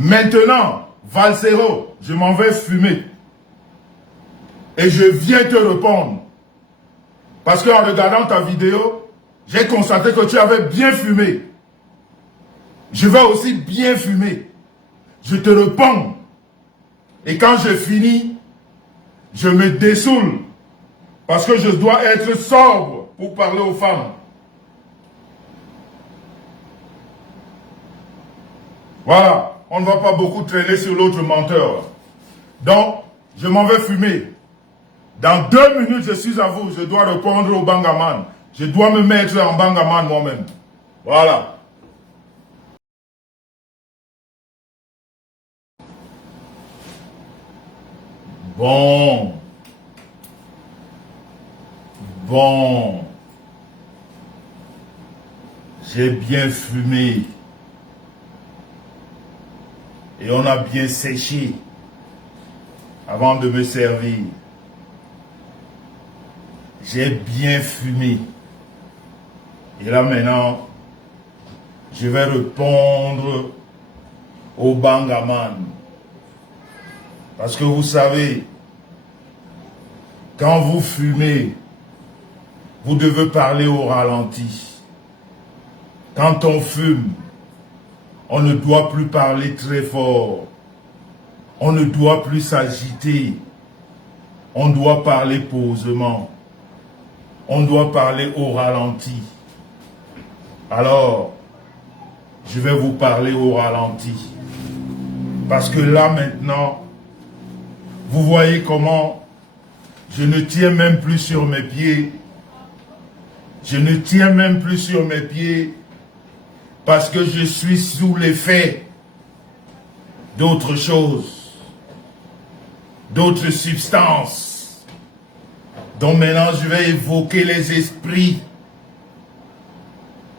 Maintenant, Valsero, je m'en vais fumer. Et je viens te répondre. Parce qu'en regardant ta vidéo, j'ai constaté que tu avais bien fumé. Je vais aussi bien fumer. Je te réponds. Et quand je finis, je me dessoule. Parce que je dois être sobre pour parler aux femmes. Voilà. On ne va pas beaucoup traîner sur l'autre menteur. Donc, je m'en vais fumer. Dans 2 minutes, je suis à vous. Je dois répondre au Bangaman. Je dois me mettre en Bangaman moi-même. Voilà. Bon. Bon. J'ai bien fumé. Et on a bien séché avant de me servir. J'ai bien fumé. Et là maintenant, je vais répondre au Bangaman. Parce que vous savez, quand vous fumez, vous devez parler au ralenti. Quand on fume, on ne doit plus parler très fort. On ne doit plus s'agiter. On doit parler posément. On doit parler au ralenti. Alors, je vais vous parler au ralenti. Parce que là maintenant, vous voyez comment je ne tiens même plus sur mes pieds. Je ne tiens même plus sur mes pieds parce que je suis sous l'effet d'autres choses, d'autres substances. Donc maintenant, je vais évoquer les esprits.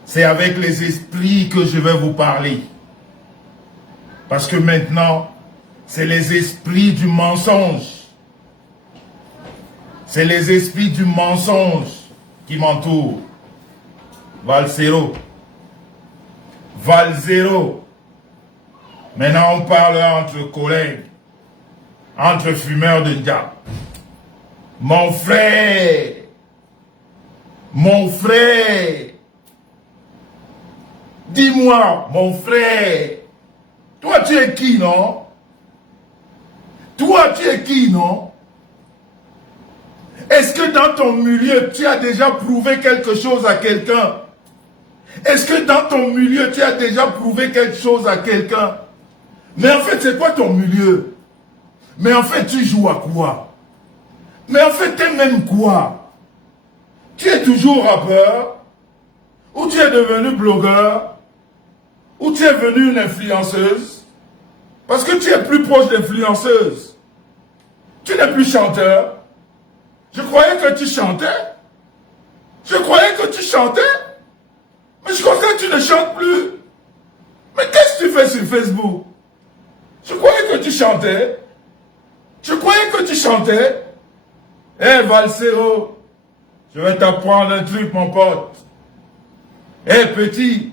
C'est avec les esprits que je vais vous parler. Parce que maintenant, c'est les esprits du mensonge. C'est les esprits du mensonge qui m'entourent. Valsero. Valsero. Maintenant, on parle entre collègues, entre fumeurs de diable. Mon frère, dis-moi, mon frère, toi tu es qui, non? Toi tu es qui, non? Est-ce que dans ton milieu, tu as déjà prouvé quelque chose à quelqu'un? Est-ce que dans ton milieu, tu as déjà prouvé quelque chose à quelqu'un? Mais en fait, c'est quoi ton milieu? Mais en fait, tu joues à quoi? Mais en fait, tu même quoi? Tu es toujours rappeur? Ou tu es devenu blogueur? Ou tu es devenu une influenceuse? Parce que tu es plus proche d'influenceuse. Tu n'es plus chanteur. Je croyais que tu chantais. Je croyais que tu chantais. Mais je constate que tu ne chantes plus. Mais qu'est-ce que tu fais sur Facebook? Je croyais que tu chantais. Je croyais que tu chantais. Eh Valsero, je vais t'apprendre un truc mon pote. Eh petit,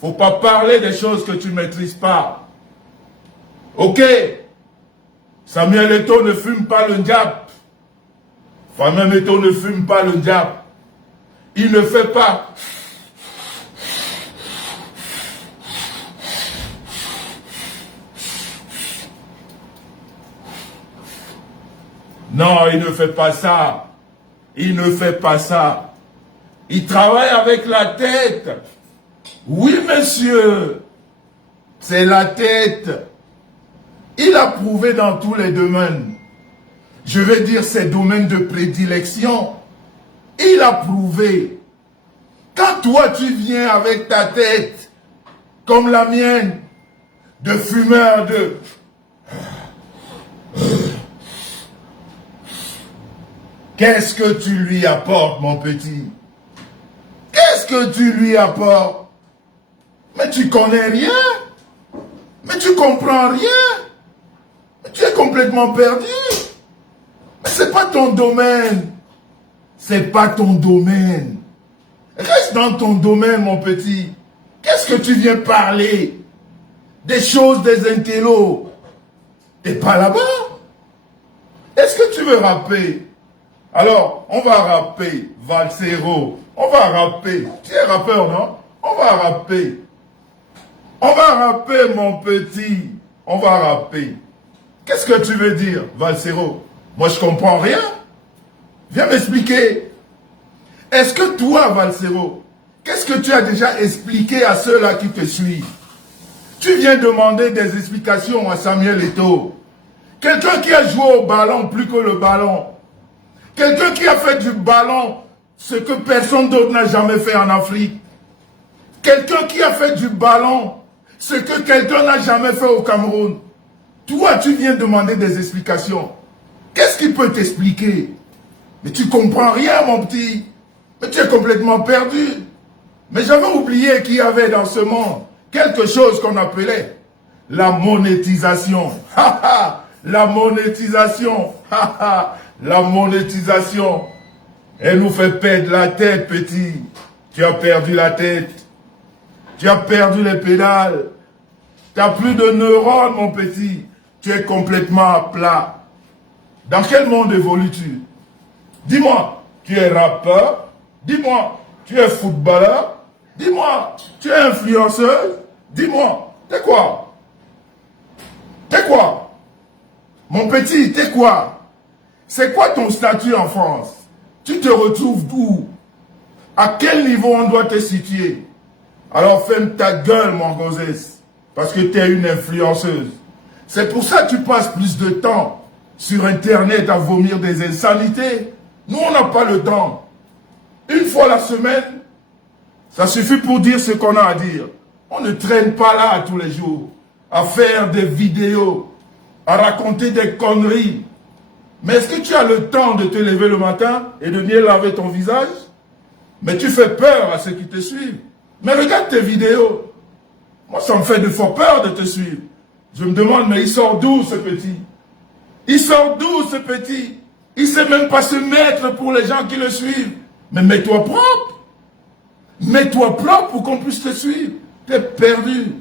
faut pas parler des choses que tu ne maîtrises pas. Ok? Samuel Eto'o ne fume pas le diable. Samuel Eto'o ne fume pas le diable. Il ne fait pas. Non, il ne fait pas ça. Il ne fait pas ça. Il travaille avec la tête. Oui, monsieur. C'est la tête. Il a prouvé dans tous les domaines. Je vais dire ses domaines de prédilection. Il a prouvé. Quand toi tu viens avec ta tête, comme la mienne, de fumeur de... Qu'est-ce que tu lui apportes, mon petit? Qu'est-ce que tu lui apportes? Mais tu connais rien. Mais tu comprends rien. Mais tu es complètement perdu. Mais c'est pas ton domaine. C'est pas ton domaine. Reste dans ton domaine, mon petit. Qu'est-ce que tu viens parler? des choses des intellos. Et pas là-bas. Est-ce que tu veux rapper? Alors, on va rapper, Valsero. On va rapper. Tu es rappeur, non? On va rapper. On va rapper, mon petit. On va rapper. Qu'est-ce que tu veux dire, Valsero? Moi, je comprends rien. Viens m'expliquer. Est-ce que toi, Valsero, qu'est-ce que tu as déjà expliqué à ceux-là qui te suivent? Tu viens demander des explications à Samuel Eto'o. Quelqu'un qui a joué au ballon plus que le ballon. Quelqu'un qui a fait du ballon ce que personne d'autre n'a jamais fait en Afrique. Quelqu'un qui a fait du ballon ce que quelqu'un n'a jamais fait au Cameroun. Toi, tu viens demander des explications. Qu'est-ce qui peut t'expliquer? Mais tu comprends rien, mon petit. Mais tu es complètement perdu. Mais j'avais oublié qu'il y avait dans ce monde quelque chose qu'on appelait la monétisation. La monétisation. La monétisation. Elle nous fait perdre la tête, petit. Tu as perdu la tête. Tu as perdu les pédales. Tu n'as plus de neurones, mon petit. Tu es complètement à plat. Dans quel monde évolues-tu? Dis-moi, tu es rappeur? Dis-moi, tu es footballeur? Dis-moi, tu es influenceuse? Dis-moi, t'es quoi? T'es quoi? Mon petit, t'es quoi? C'est quoi ton statut en France? Tu te retrouves d'où? À quel niveau on doit te situer? Alors ferme ta gueule, mon gossesse, parce que tu es une influenceuse. C'est pour ça que tu passes plus de temps sur Internet à vomir des insanités. Nous, on n'a pas le temps. Une fois la semaine, ça suffit pour dire ce qu'on a à dire. On ne traîne pas là tous les jours à faire des vidéos, à raconter des conneries. Mais est-ce que tu as le temps de te lever le matin et de bien laver ton visage? Mais tu fais peur à ceux qui te suivent. Mais regarde tes vidéos. Moi, ça me fait de fort peur de te suivre. Je me demande, mais il sort d'où ce petit? Il sort d'où ce petit? Il ne sait même pas se mettre pour les gens qui le suivent. Mais mets-toi propre. Mets-toi propre pour qu'on puisse te suivre. Tu es perdu.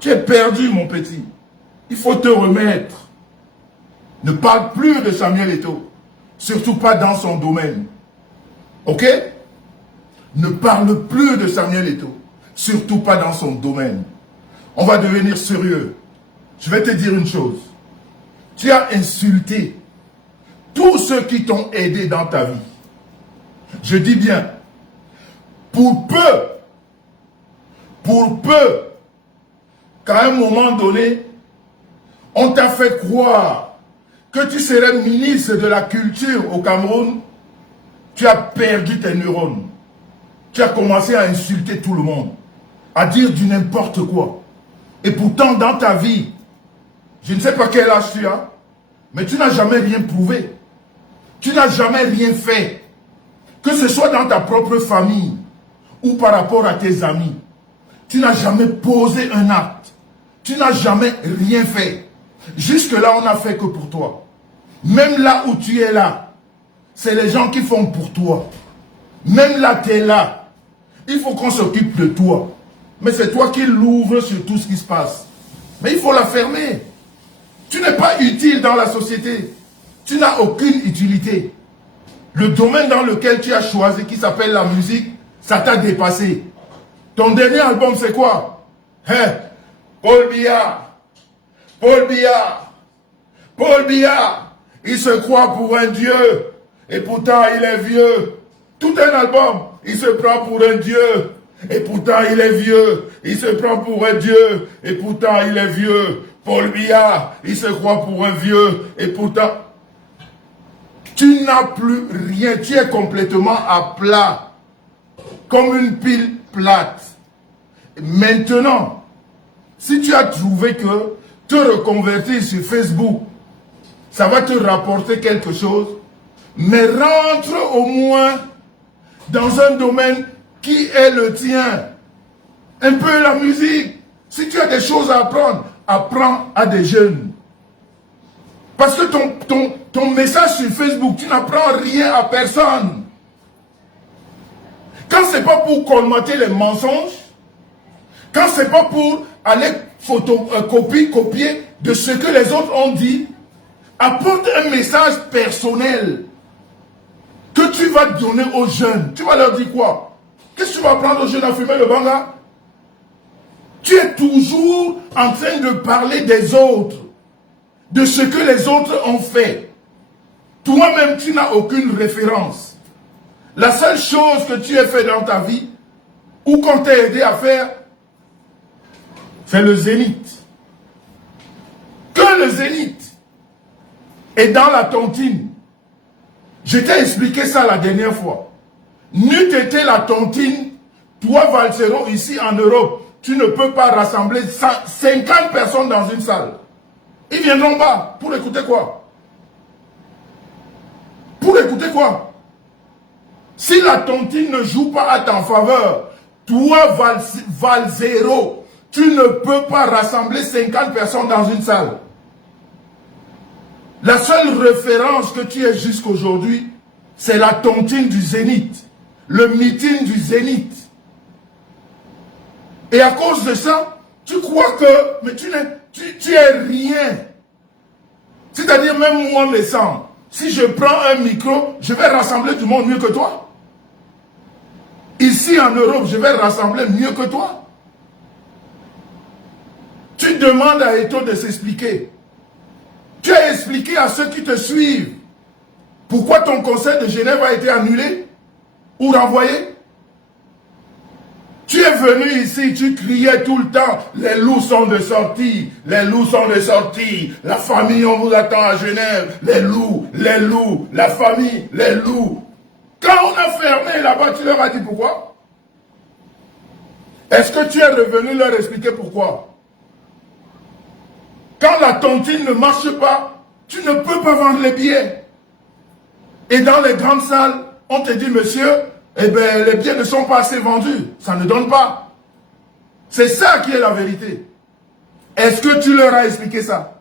Tu es perdu, mon petit. Il faut te remettre. Ne parle plus de Samuel Eto'o. Surtout pas dans son domaine. Ok? Ne parle plus de Samuel Eto'o. Surtout pas dans son domaine. On va devenir sérieux. Je vais te dire une chose. Tu as insulté tous ceux qui t'ont aidé dans ta vie. Je dis bien, pour peu qu'à un moment donné, on t'a fait croire que tu serais ministre de la culture au Cameroun, tu as perdu tes neurones. Tu as commencé à insulter tout le monde, à dire du n'importe quoi. Et pourtant, dans ta vie, je ne sais pas quel âge tu as, mais tu n'as jamais rien prouvé. Tu n'as jamais rien fait. Que ce soit dans ta propre famille ou par rapport à tes amis. Tu n'as jamais posé un acte. Tu n'as jamais rien fait. Jusque-là, on n'a fait que pour toi. Même là où tu es là, c'est les gens qui font pour toi. Même là, tu es là. Il faut qu'on s'occupe de toi. Mais c'est toi qui l'ouvres sur tout ce qui se passe. Mais il faut la fermer. Tu n'es pas utile dans la société. Tu n'as aucune utilité. Le domaine dans lequel tu as choisi, qui s'appelle la musique, ça t'a dépassé. Ton dernier album, c'est quoi? Hein? Paul Biya. Paul Biya. Paul Biya. Il se croit pour un dieu. Et pourtant, il est vieux. Tout un album, il se prend pour un dieu. Et pourtant, il est vieux. Il se prend pour un dieu. Et pourtant, il est vieux. Paul Biya, il se croit pour un vieux. Et pourtant, tu n'as plus rien. Tu es complètement à plat. Comme une pile plate. Maintenant, si tu as trouvé que te reconvertir sur Facebook, ça va te rapporter quelque chose, mais rentre au moins dans un domaine qui est le tien. Un peu la musique. Si tu as des choses à apprendre, apprends à des jeunes. Parce que ton message sur Facebook, tu n'apprends rien à personne. Quand ce n'est pas pour colmater les mensonges, quand ce n'est pas pour aller copier de ce que les autres ont dit. Apporte un message personnel que tu vas donner aux jeunes. Tu vas leur dire quoi? Qu'est-ce que tu vas apprendre aux jeunes à fumer le banga? Tu es toujours en train de parler des autres, de ce que les autres ont fait. Toi-même, tu n'as aucune référence. La seule chose que tu as fait dans ta vie, ou qu'on t'a aidé à faire, c'est le zénith. Que le zénith est dans la tontine. Je t'ai expliqué ça la dernière fois. N'eût été la tontine, toi Valsero, ici en Europe, tu ne peux pas rassembler 50 personnes dans une salle. Ils viendront pas. Pour écouter quoi? Pour écouter quoi? Si la tontine ne joue pas à ta faveur, toi Valsero, tu ne peux pas rassembler 50 personnes dans une salle. La seule référence que tu aies jusqu'aujourd'hui, c'est la tontine du Zénith. Le meeting du Zénith. Et à cause de ça, tu crois que mais tu es rien. C'est-à-dire même moi, mes sangs, si je prends un micro, je vais rassembler du monde mieux que toi. Ici en Europe, je vais rassembler mieux que toi. Tu demandes à Eto de s'expliquer. Tu as expliqué à ceux qui te suivent pourquoi ton conseil de Genève a été annulé ou renvoyé. Tu es venu ici, tu criais tout le temps, les loups sont de sortie, les loups sont de sortie, la famille, on vous attend à Genève, les loups, la famille, les loups. Quand on a fermé là-bas, tu leur as dit pourquoi? Est-ce que tu es revenu leur expliquer pourquoi? Quand la tontine ne marche pas, tu ne peux pas vendre les billets. Et dans les grandes salles, on te dit, monsieur, eh bien, les billets ne sont pas assez vendus. Ça ne donne pas. C'est ça qui est la vérité. Est-ce que tu leur as expliqué ça?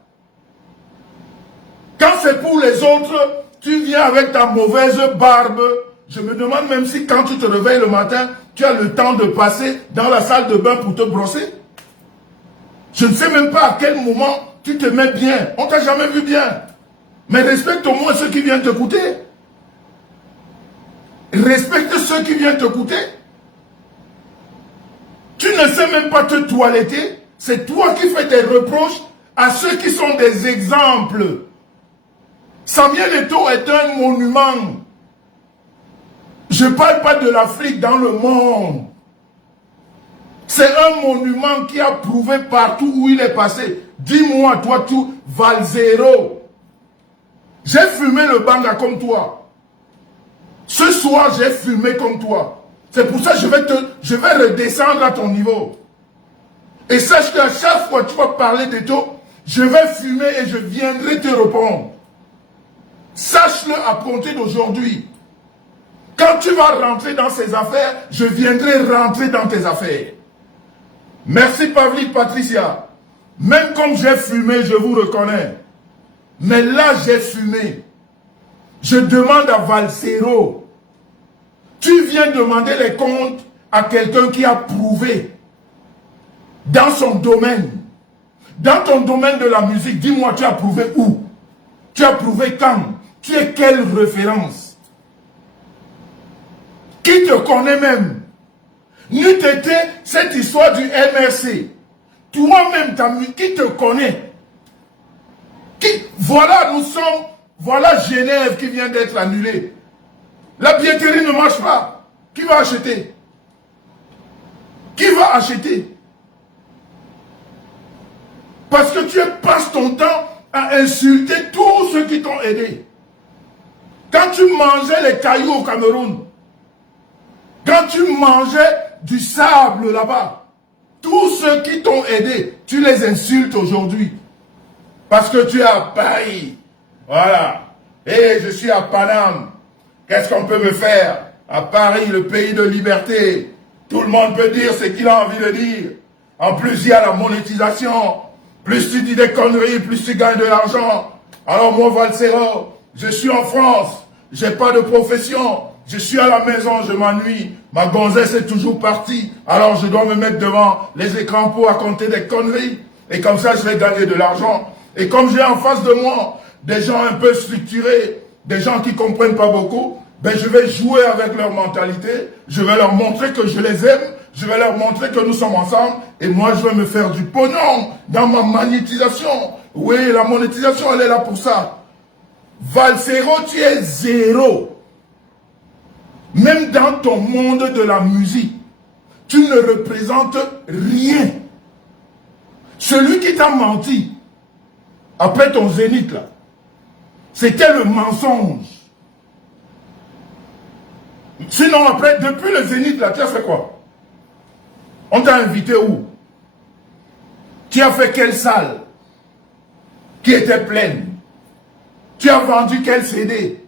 Quand c'est pour les autres, tu viens avec ta mauvaise barbe. Je me demande même si quand tu te réveilles le matin, tu as le temps de passer dans la salle de bain pour te brosser. Je ne sais même pas à quel moment tu te mets bien. On t'a jamais vu bien. Mais respecte au moins ceux qui viennent t'écouter. Respecte ceux qui viennent t'écouter. Tu ne sais même pas te toiletter. C'est toi qui fais des reproches à ceux qui sont des exemples. Samuel Eto'o est un monument. Je ne parle pas de l'Afrique dans le monde. C'est un monument qui a prouvé partout où il est passé. Dis-moi, toi, tout, Valsero. J'ai fumé le banga comme toi. Ce soir, j'ai fumé comme toi. C'est pour ça que je vais redescendre à ton niveau. Et sache qu'à chaque fois que tu vas parler de toi, je vais fumer et je viendrai te répondre. Sache-le à compter d'aujourd'hui. Quand tu vas rentrer dans ces affaires, je viendrai rentrer dans tes affaires. Merci Pavlik Patricia. Même comme j'ai fumé, je vous reconnais. Mais là, j'ai fumé. Je demande à Valsero. Tu viens demander les comptes à quelqu'un qui a prouvé dans son domaine. Dans ton domaine de la musique, dis-moi, tu as prouvé où? Tu as prouvé quand? Tu es quelle référence? Qui te connaît même? N'eût été cette histoire du MRC. Toi-même, qui te connaît? Voilà, nous sommes, voilà Genève qui vient d'être annulée. La billetterie ne marche pas. Qui va acheter? Qui va acheter? Parce que tu passes ton temps à insulter tous ceux qui t'ont aidé. Quand tu mangeais les cailloux au Cameroun, quand tu mangeais du sable là-bas, tous ceux qui t'ont aidé, tu les insultes aujourd'hui. Parce que tu es à Paris. Voilà. Et je suis à Paname. Qu'est-ce qu'on peut me faire? À Paris, le pays de liberté. Tout le monde peut dire ce qu'il a envie de dire. En plus, il y a la monétisation. Plus tu dis des conneries, plus tu gagnes de l'argent. Alors moi, Valsero, je suis en France. J'ai pas de profession. Je suis à la maison, je m'ennuie. Ma gonzesse est toujours partie. Alors je dois me mettre devant les écrans pour raconter des conneries. Et comme ça, je vais gagner de l'argent. Et comme j'ai en face de moi des gens un peu structurés, des gens qui ne comprennent pas beaucoup, ben je vais jouer avec leur mentalité, je vais leur montrer que je les aime, je vais leur montrer que nous sommes ensemble, et moi je vais me faire du pognon dans ma monétisation. Oui, la monétisation, elle est là pour ça. Valsero, tu es zéro. Même dans ton monde de la musique, tu ne représentes rien. Celui qui t'a menti, après ton zénith là, c'était le mensonge. Sinon après, depuis le zénith là, tu as fait quoi? On t'a invité où? Tu as fait quelle salle qui était pleine? Tu as vendu quel CD?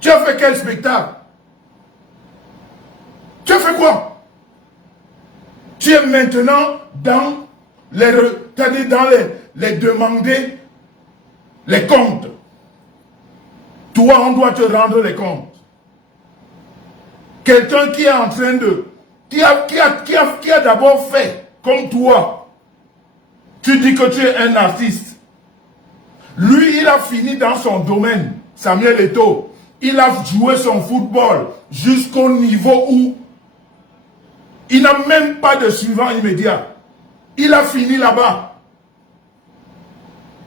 Tu as fait quel spectacle? Tu as fait quoi? Tu es maintenant dans les demander les comptes. Toi, on doit te rendre les comptes. Quelqu'un qui est en train de... Qui a d'abord fait comme toi. Tu dis que tu es un artiste. Lui, il a fini dans son domaine. Samuel Eto'o. Il a joué son football jusqu'au niveau où il n'a même pas de suivant immédiat. Il a fini là-bas.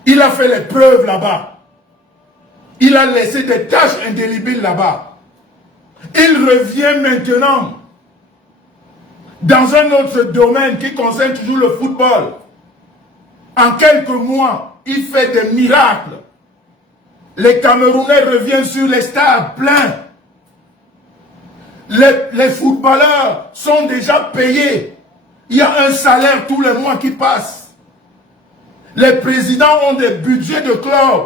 Il a fait les preuves là-bas. Il a laissé des tâches indélébiles là-bas. Il revient maintenant dans un autre domaine qui concerne toujours le football. En quelques mois, il fait des miracles. Les Camerounais reviennent sur les stades pleins. Les footballeurs sont déjà payés. Il y a un salaire tous les mois qui passe. Les présidents ont des budgets de club.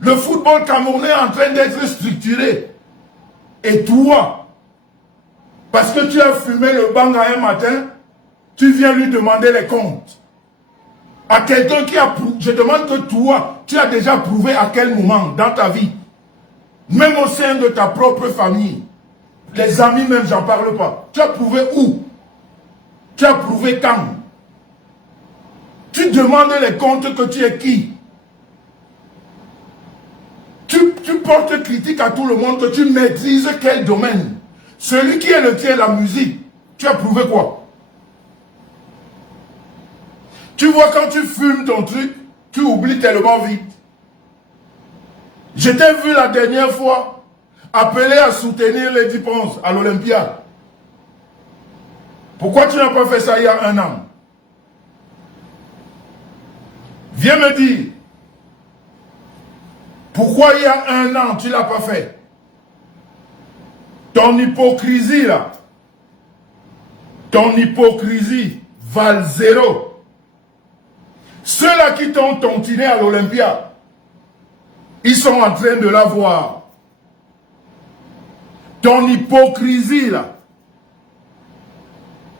Le football camerounais est en train d'être structuré. Et toi, parce que tu as fumé le bang un matin, tu viens lui demander les comptes. À quelqu'un qui a prouvé, je demande que toi, tu as déjà prouvé à quel moment dans ta vie, même au sein de ta propre famille, les amis même, j'en parle pas. Tu as prouvé où? Tu as prouvé quand? Tu demandes les comptes que tu es qui? Tu portes critique à tout le monde que tu maîtrises quel domaine? Celui qui est le tien, la musique, tu as prouvé quoi? Tu vois, quand tu fumes ton truc, tu oublies tellement vite. Je t'ai vu la dernière fois appeler à soutenir les Dipons à l'Olympia. Pourquoi tu n'as pas fait ça il y a un an? Viens me dire. Pourquoi il y a un an tu ne l'as pas fait? Ton hypocrisie là. Ton hypocrisie valent zéro. Ceux-là qui t'ont tontiné à l'Olympia, ils sont en train de l'avoir. Ton hypocrisie là.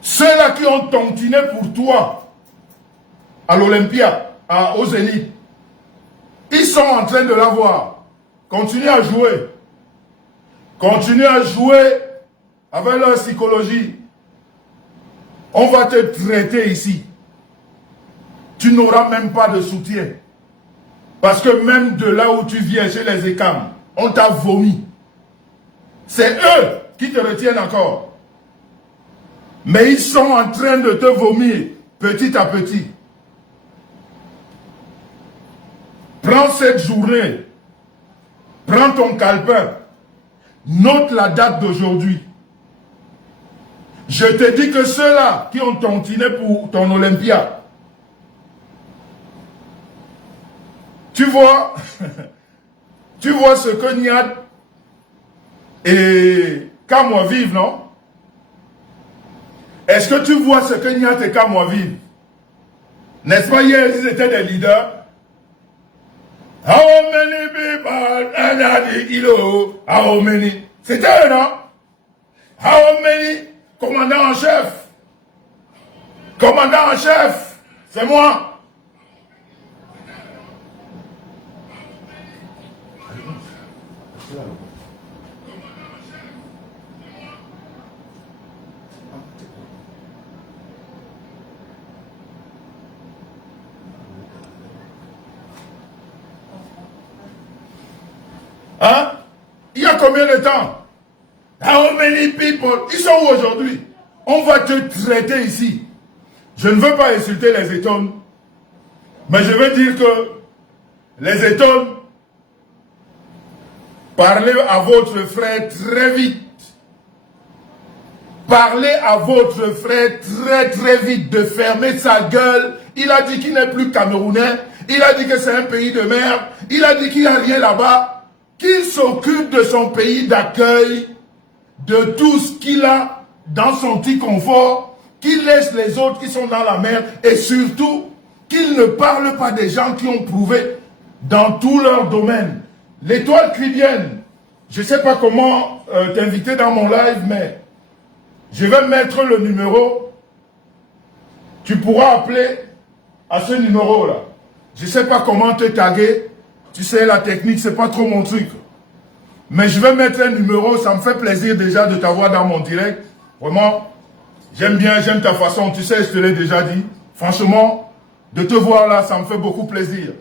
Ceux-là qui ont tontiné pour toi à l'Olympia, au Zénith, ils sont en train de l'avoir. Continue à jouer. Continue à jouer avec leur psychologie. On va te traiter ici. Tu n'auras même pas de soutien. Parce que même de là où tu viens, chez les ECAM, on t'a vomi. C'est eux qui te retiennent encore. Mais ils sont en train de te vomir petit à petit. Prends cette journée. Prends ton calepin. Note la date d'aujourd'hui. Je te dis que ceux-là qui ont tontiné pour ton Olympia, tu vois, tu vois ce que Niad et Kamwa vivent, non? Est-ce que tu vois ce que Niad et Kamwa vivent? N'est-ce pas, hier, ils étaient des leaders? How many people how many? C'était eux, non? How many? Commandant en chef. Commandant en chef. C'est moi. Hein? Il y a combien de temps? How many people? Ils sont où aujourd'hui? On va te traiter ici. Je ne veux pas insulter les étones, mais je veux dire que les étones, parlez à votre frère très vite. Parlez à votre frère très vite de fermer sa gueule. Il a dit qu'il n'est plus camerounais. Il a dit que c'est un pays de merde. Il a dit qu'il n'y a rien là-bas. Qu'il s'occupe de son pays d'accueil, de tout ce qu'il a dans son petit confort, qu'il laisse les autres qui sont dans la merde et surtout qu'il ne parle pas des gens qui ont prouvé dans tout leur domaine. L'étoile chrétienne, je ne sais pas comment t'inviter dans mon live, mais je vais mettre le numéro. Tu pourras appeler à ce numéro-là. Je ne sais pas comment te taguer. Tu sais, la technique, c'est pas trop mon truc. Mais je vais mettre un numéro. Ça me fait plaisir déjà de t'avoir dans mon direct. Vraiment, j'aime bien, j'aime ta façon. Tu sais, je te l'ai déjà dit. Franchement, de te voir là, ça me fait beaucoup plaisir.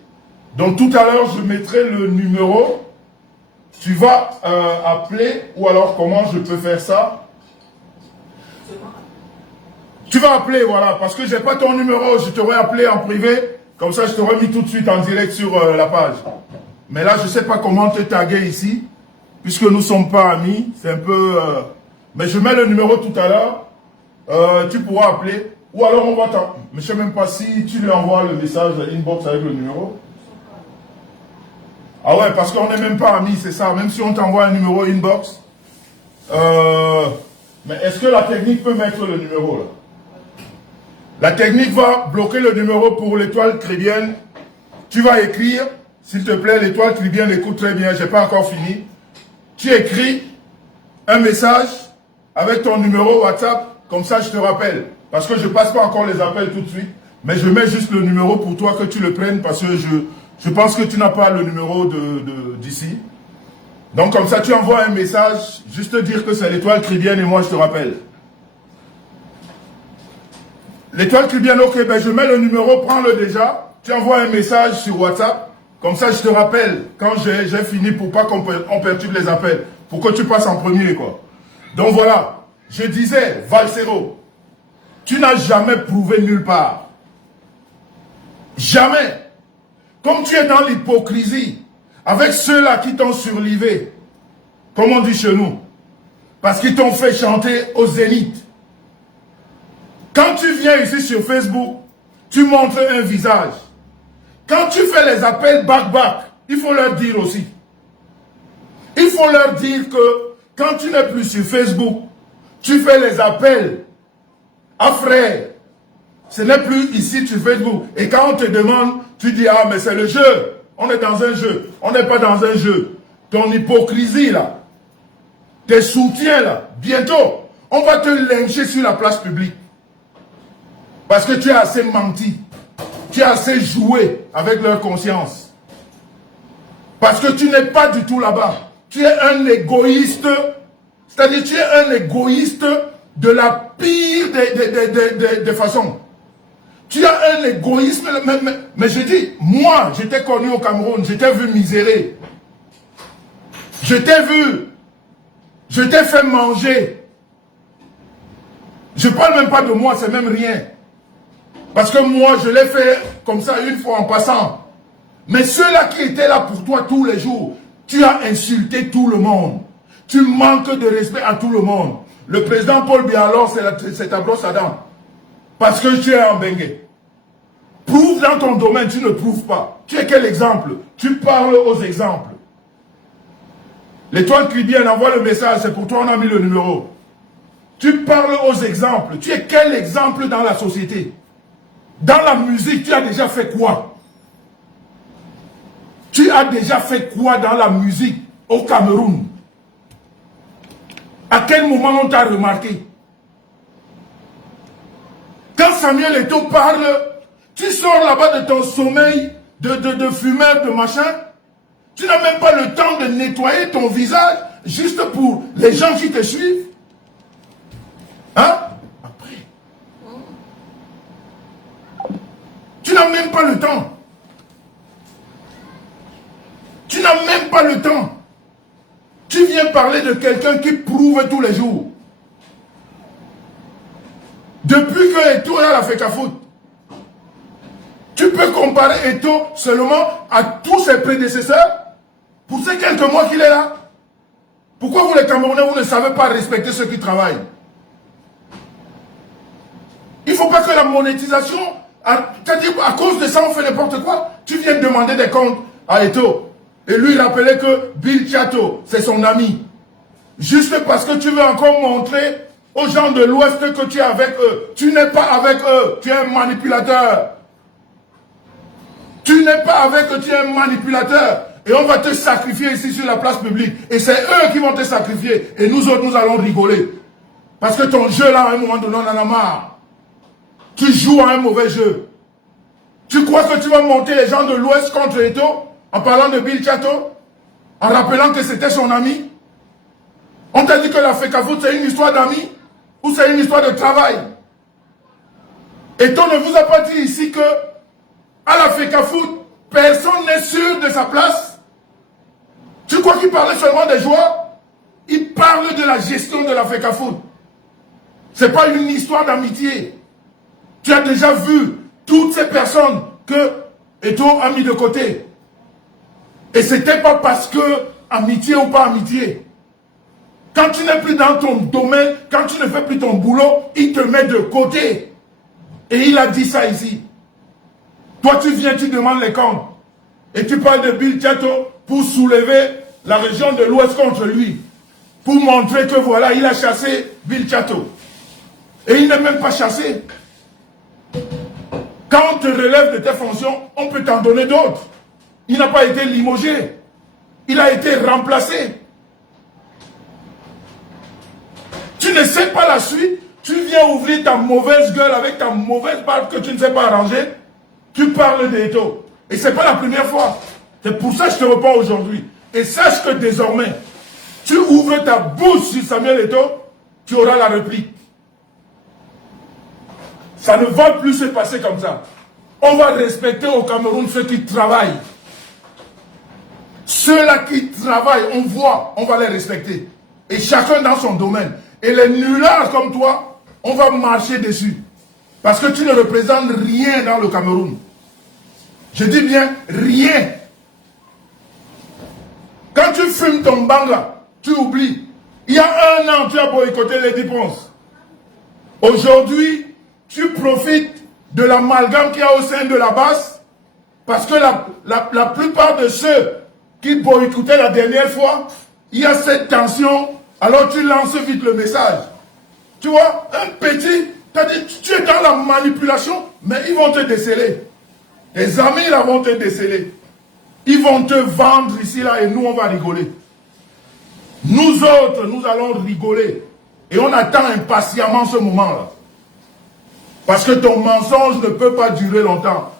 Donc tout à l'heure, je mettrai le numéro. Tu vas appeler, ou alors comment je peux faire ça? Tu vas appeler, voilà, parce que j'ai pas ton numéro, je t'aurais appelé en privé, comme ça je t'aurais mis tout de suite en direct sur la page. Mais là, je sais pas comment te taguer ici, puisque nous sommes pas amis, c'est un peu... Mais je mets le numéro tout à l'heure, tu pourras appeler, ou alors on va t'en... Mais je sais même pas si tu lui envoies le message inbox avec le numéro. Ah ouais, parce qu'on n'est même pas amis, c'est ça, même si on t'envoie un numéro inbox. Mais est-ce que la technique peut mettre le numéro là? La technique va bloquer le numéro pour l'étoile chrétienne. Tu vas écrire, s'il te plaît, l'étoile chrétienne, écoute très bien, j'ai pas encore fini. Tu écris un message avec ton numéro WhatsApp, comme ça je te rappelle. Parce que je passe pas encore les appels tout de suite, mais je mets juste le numéro pour toi que tu le prennes parce que je pense que tu n'as pas le numéro d'ici. Donc comme ça tu envoies un message, juste dire que c'est l'étoile chrétienne et moi je te rappelle. L'étoile chrétienne, ok, ben je mets le numéro, prends-le déjà. Tu envoies un message sur WhatsApp. Comme ça, je te rappelle quand j'ai fini pour pas qu'on perturbe les appels. Pour que tu passes en premier, quoi. Donc voilà. Je disais, Valsero, tu n'as jamais prouvé nulle part. Jamais. Comme tu es dans l'hypocrisie, avec ceux-là qui t'ont surlivé, comme on dit chez nous, parce qu'ils t'ont fait chanter au zénith. Quand tu viens ici sur Facebook, tu montres un visage. Quand tu fais les appels back-back, il faut leur dire aussi. Il faut leur dire que quand tu n'es plus sur Facebook, tu fais les appels à frère. Ce n'est plus ici sur Facebook. Et quand on te demande, tu dis, ah mais c'est le jeu. On est dans un jeu. On n'est pas dans un jeu. Ton hypocrisie là, tes soutiens là, bientôt, on va te lyncher sur la place publique. Parce que tu as assez menti. Tu as assez joué avec leur conscience. Parce que tu n'es pas du tout là-bas. Tu es un égoïste. C'est-à-dire tu es un égoïste de la pire des façons. Tu as un égoïsme. Mais je dis, moi, j'étais connu au Cameroun. Je t'ai vu misérer. Je t'ai vu. Je t'ai fait manger. Je ne parle même pas de moi, c'est même rien. Parce que moi, je l'ai fait comme ça une fois en passant. Mais ceux-là qui étaient là pour toi tous les jours, tu as insulté tout le monde. Tu manques de respect à tout le monde. Le président Paul Biya, alors, c'est ta brosse à dents. Parce que tu es en bengue. Prouve dans ton domaine, tu ne prouves pas. Tu es quel exemple? Tu parles aux exemples. L'étoile chrétienne envoie le message, c'est pour toi on a mis le numéro. Tu parles aux exemples. Tu es quel exemple dans la société? Dans la musique, tu as déjà fait quoi? Tu as déjà fait quoi dans la musique au Cameroun? À quel moment on t'a remarqué? Quand Samuel Eto'o parle, tu sors là-bas de ton sommeil de fumeur, de machin. Tu n'as même pas le temps de nettoyer ton visage juste pour les gens qui te suivent. Hein? Tu n'as même pas le temps. Tu n'as même pas le temps. parler de quelqu'un qui prouve tous les jours. Depuis que Eto'o est à la FECAFOOT, tu peux comparer Eto'o seulement à tous ses prédécesseurs pour ces quelques mois qu'il est là. Pourquoi vous les Camerounais, vous ne savez pas respecter ceux qui travaillent? Il ne faut pas que la monétisation, c'est-à-dire à cause de ça on fait n'importe quoi. Tu viens de demander des comptes à Eto'o. Et lui il rappelait que Bill Chato, c'est son ami. Juste parce que tu veux encore montrer aux gens de l'Ouest que tu es avec eux. Tu n'es pas avec eux, tu es un manipulateur. Tu n'es pas avec eux, tu es un manipulateur. Et on va te sacrifier ici sur la place publique. Et c'est eux qui vont te sacrifier. Et nous autres, nous allons rigoler. Parce que ton jeu là, à un moment donné, on en a marre. Tu joues à un mauvais jeu. Tu crois que tu vas monter les gens de l'Ouest contre Eto'o en parlant de Bill Chato? En rappelant que c'était son ami? On t'a dit que la FECAFOOT c'est une histoire d'amis? Ou c'est une histoire de travail? Eto'o ne vous a pas dit ici que à la FECAFOOT, personne n'est sûr de sa place? Tu crois qu'il parlait seulement des joueurs? Il parle de la gestion de la FECAFOOT. Ce n'est pas une histoire d'amitié. Tu as déjà vu toutes ces personnes que Eto'o a mis de côté. Et ce n'était pas parce que amitié ou pas amitié. Quand tu n'es plus dans ton domaine, quand tu ne fais plus ton boulot, il te met de côté. Et il a dit ça ici. Toi tu viens, tu demandes les comptes. Et tu parles de Bill Chato pour soulever la région de l'Ouest contre lui. Pour montrer que voilà, il a chassé Bill Chato. Et il n'est même pas chassé. Quand on te relève de tes fonctions, on peut t'en donner d'autres. Il n'a pas été limogé. Il a été remplacé. Tu ne sais pas la suite. Tu viens ouvrir ta mauvaise gueule avec ta mauvaise barbe que tu ne sais pas arranger. Tu parles d'Eto'o. Et ce n'est pas la première fois. C'est pour ça que je te réponds aujourd'hui. Et sache que désormais, tu ouvres ta bouche sur Samuel Eto'o, tu auras la réplique. Ça ne va plus se passer comme ça. On va respecter au Cameroun ceux qui travaillent. Ceux-là qui travaillent, on voit, on va les respecter. Et chacun dans son domaine. Et les nullards comme toi, on va marcher dessus. Parce que tu ne représentes rien dans le Cameroun. Je dis bien rien. Quand tu fumes ton banga, tu oublies. Il y a un an, tu as boycotté les dépenses. Aujourd'hui, tu profites de l'amalgame qu'il y a au sein de la base, parce que la plupart de ceux qui boycottaient la dernière fois, il y a cette tension, alors tu lances vite le message. Tu vois, un petit, tu es dans la manipulation, mais ils vont te déceler. Tes amis là vont te déceler. Ils vont te vendre ici là et nous on va rigoler. Nous autres, nous allons rigoler. Et on attend impatiemment ce moment-là. Parce que ton mensonge ne peut pas durer longtemps.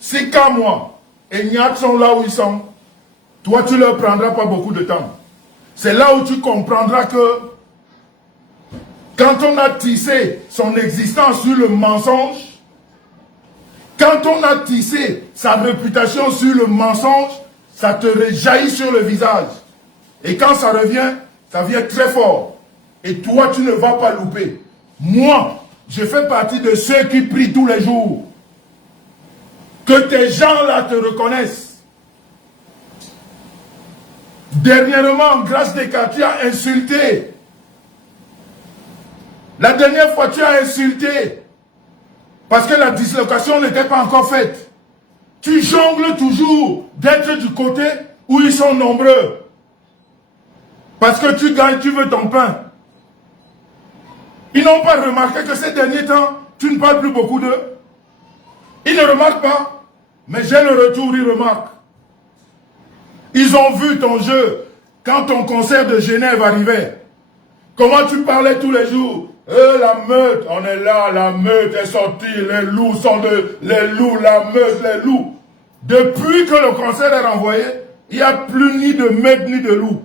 Si qu'à moi, et Niak sont là où ils sont, toi tu leur prendras pas beaucoup de temps. C'est là où tu comprendras que quand on a tissé son existence sur le mensonge, quand on a tissé sa réputation sur le mensonge, ça te rejaillit sur le visage. Et quand ça revient, ça vient très fort. Et toi, tu ne vas pas louper. Moi, je fais partie de ceux qui prient tous les jours. Que tes gens-là te reconnaissent. Dernièrement, grâce des cas, tu as insulté. La dernière fois, tu as insulté. Parce que la dislocation n'était pas encore faite. Tu jongles toujours d'être du côté où ils sont nombreux. Parce que tu gagnes, tu veux ton pain. Ils n'ont pas remarqué que ces derniers temps, tu ne parles plus beaucoup d'eux. Ils ne remarquent pas. Mais j'ai le retour, ils remarquent. Ils ont vu ton jeu quand ton concert de Genève arrivait. Comment tu parlais tous les jours. La meute, on est là, la meute est sortie, les loups sont les loups, la meute, les loups. Depuis que le concert est renvoyé, il n'y a plus ni de meute ni de loups.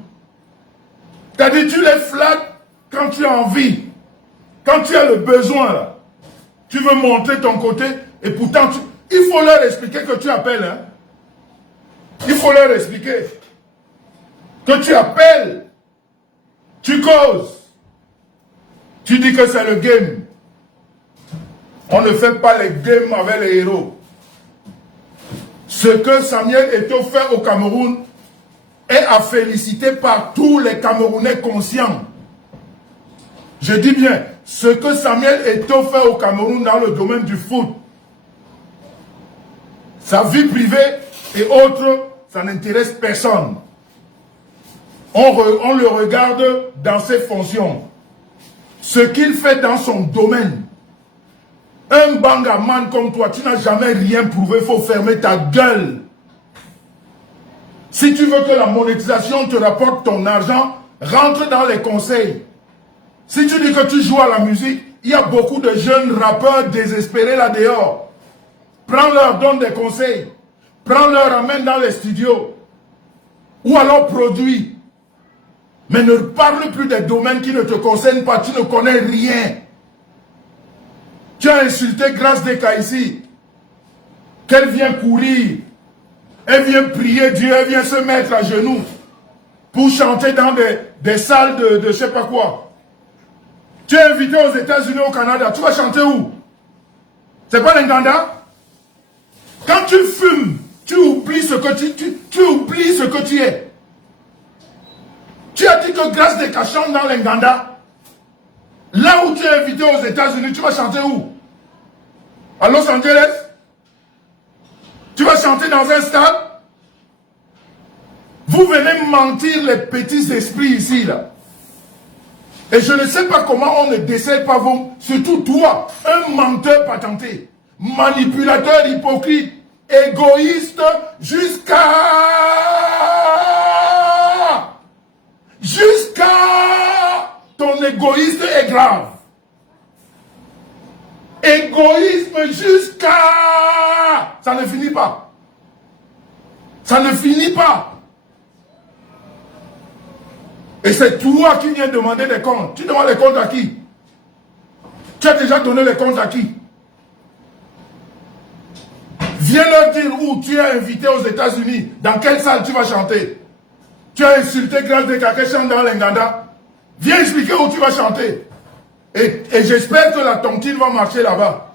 C'est-à-dire tu les flattes quand tu as envie, quand tu as le besoin là. Tu veux montrer ton côté et pourtant il faut leur expliquer que tu appelles. Hein? Il faut leur expliquer que tu appelles. Tu causes. Tu dis que c'est le game. On ne fait pas les games avec les héros. Ce que Samuel Eto'o fait au Cameroun est à féliciter par tous les Camerounais conscients. Je dis bien, ce que Samuel Eto'o fait au Cameroun dans le domaine du foot, sa vie privée et autres, ça n'intéresse personne. On le regarde dans ses fonctions. Ce qu'il fait dans son domaine. Un bangaman comme toi, tu n'as jamais rien prouvé, il faut fermer ta gueule. Si tu veux que la monétisation te rapporte ton argent, rentre dans les conseils. Si tu dis que tu joues à la musique, il y a beaucoup de jeunes rappeurs désespérés là dehors. Prends-leur, donne des conseils. Prends-leur, amène dans les studios. Ou alors produis. Mais ne parle plus des domaines qui ne te concernent pas, tu ne connais rien. Tu as insulté Grâce Deka ici. Qu'elle vient courir. Elle vient prier Dieu, elle vient se mettre à genoux. Pour chanter dans des salles de je sais pas quoi. Tu es invité aux États-Unis, au Canada. Tu vas chanter où? C'est pas l'Inganda? Quand tu fumes, tu oublies ce que tu oublies ce que tu es. Tu as dit que Grâce Deka chante dans l'Inganda. Là où tu es invité aux États-Unis, tu vas chanter où? À Los Angeles? Tu vas chanter dans un stade? Vous venez mentir les petits esprits ici, là. Et je ne sais pas comment on ne décèle pas vous, surtout toi, un menteur patenté, manipulateur hypocrite, égoïste, jusqu'à ton égoïsme est grave. Égoïsme jusqu'à... Ça ne finit pas. Ça ne finit pas. Et c'est toi qui viens demander des comptes. Tu demandes les comptes à qui? Tu as déjà donné les comptes à qui? Viens leur dire où tu es invité aux États-Unis. Dans quelle salle tu vas chanter? Tu as insulté Grâce Deka qui chante dans l'Inganda. Viens expliquer où tu vas chanter. Et j'espère que la tontine va marcher là-bas.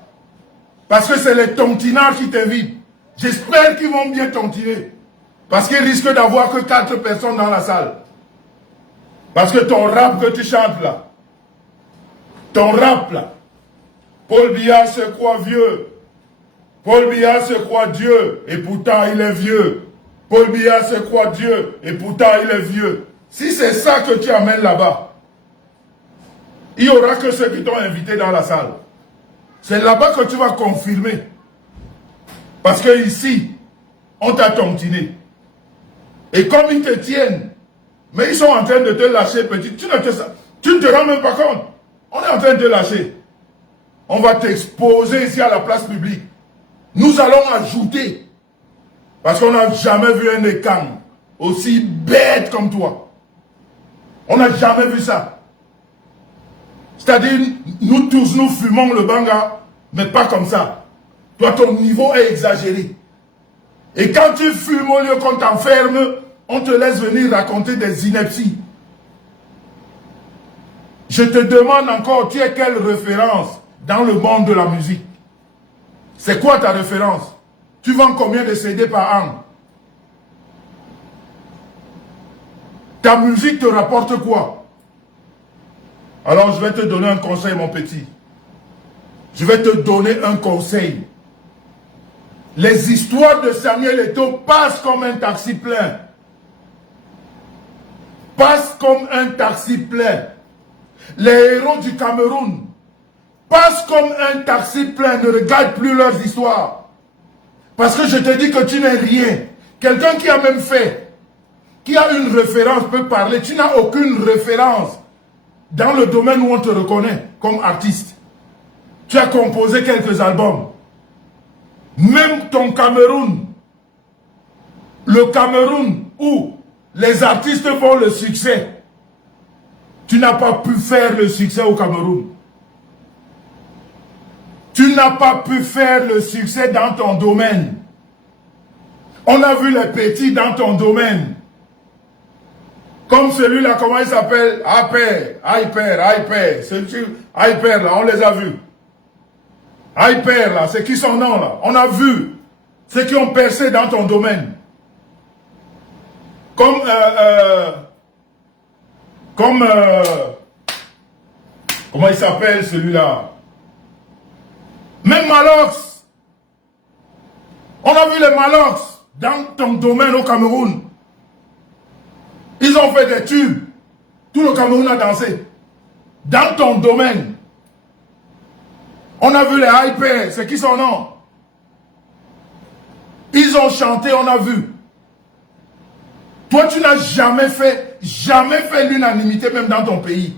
Parce que c'est les tontinards qui t'invitent. J'espère qu'ils vont bien tontiner. Parce qu'ils risquent d'avoir que 4 personnes dans la salle. Parce que ton rap que tu chantes là, ton rap là, Paul Biya se croit vieux. Paul Biya se croit Dieu et pourtant il est vieux. Paul Biya se croit Dieu et pourtant il est vieux. Si c'est ça que tu amènes là-bas, il n'y aura que ceux qui t'ont invité dans la salle. C'est là-bas que tu vas confirmer. Parce que ici, on t'a tontiné. Et comme ils te tiennent, mais ils sont en train de te lâcher, petit. Tu ne te rends même pas compte. On est en train de te lâcher. On va t'exposer ici à la place publique. Nous allons ajouter. Parce qu'on n'a jamais vu un écam aussi bête comme toi. On n'a jamais vu ça. C'est-à-dire, nous tous, nous fumons le banga, mais pas comme ça. Toi, ton niveau est exagéré. Et quand tu fumes, au lieu qu'on t'enferme, on te laisse venir raconter des inepties. Je te demande encore, tu es quelle référence dans le monde de la musique? C'est quoi ta référence? Tu vends combien de CD par an? Ta musique te rapporte quoi? Alors je vais te donner un conseil, mon petit. Je vais te donner un conseil. Les histoires de Samuel Eto'o passent comme un taxi plein. Passent comme un taxi plein. Les héros du Cameroun passent comme un taxi plein. Ne regarde plus leurs histoires. Parce que je te dis que tu n'es rien. Quelqu'un qui a même fait, qui a une référence peut parler. Tu n'as aucune référence dans le domaine où on te reconnaît comme artiste. Tu as composé quelques albums. Même ton Cameroun, le Cameroun où les artistes font le succès, tu n'as pas pu faire le succès au Cameroun. Tu n'as pas pu faire le succès dans ton domaine. On a vu les petits dans ton domaine. Comme celui-là, comment il s'appelle? Hyper. Hyper, là, on les a vus. Hyper, là, c'est qui son nom, là? On a vu ceux qui ont percé dans ton domaine. Comme comment il s'appelle celui-là? Même Malox. On a vu les Malox dans ton domaine au Cameroun. Ils ont fait des tubes. Tout le Cameroun a dansé. Dans ton domaine. On a vu les Hyper. C'est qui son nom? Ils ont chanté, on a vu. Toi, tu n'as jamais fait l'unanimité, même dans ton pays.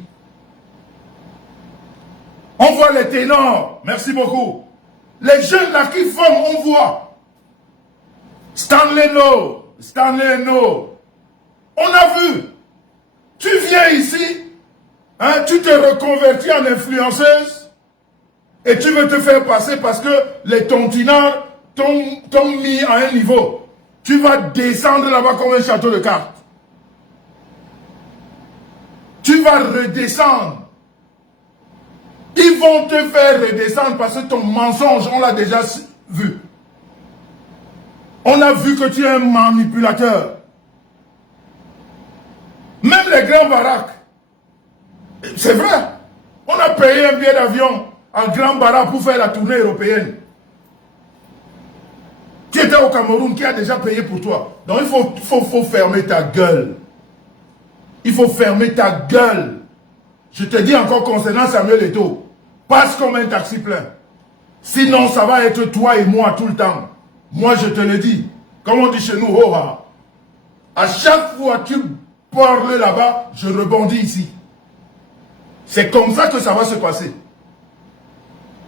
On voit les ténors. Merci beaucoup. Les jeunes là qui forment, on voit. Stanley No. On a vu. Tu viens ici, hein, tu te reconvertis en influenceuse et tu veux te faire passer parce que les tontinards t'ont mis à un niveau. Tu vas descendre là-bas comme un château de cartes. Tu vas redescendre. Ils vont te faire redescendre parce que ton mensonge, on l'a déjà vu. On a vu que tu es un manipulateur. Même les grands baraques. C'est vrai. On a payé un billet d'avion en grand baraque pour faire la tournée européenne. Tu étais au Cameroun, qui a déjà payé pour toi. Donc il faut fermer ta gueule. Il faut fermer ta gueule. Je te dis encore concernant Samuel Eto'o. Passe comme un taxi plein. Sinon, ça va être toi et moi tout le temps. Moi, je te le dis. Comme on dit chez nous, Hoha. À chaque fois que tu parles là-bas, je rebondis ici. C'est comme ça que ça va se passer.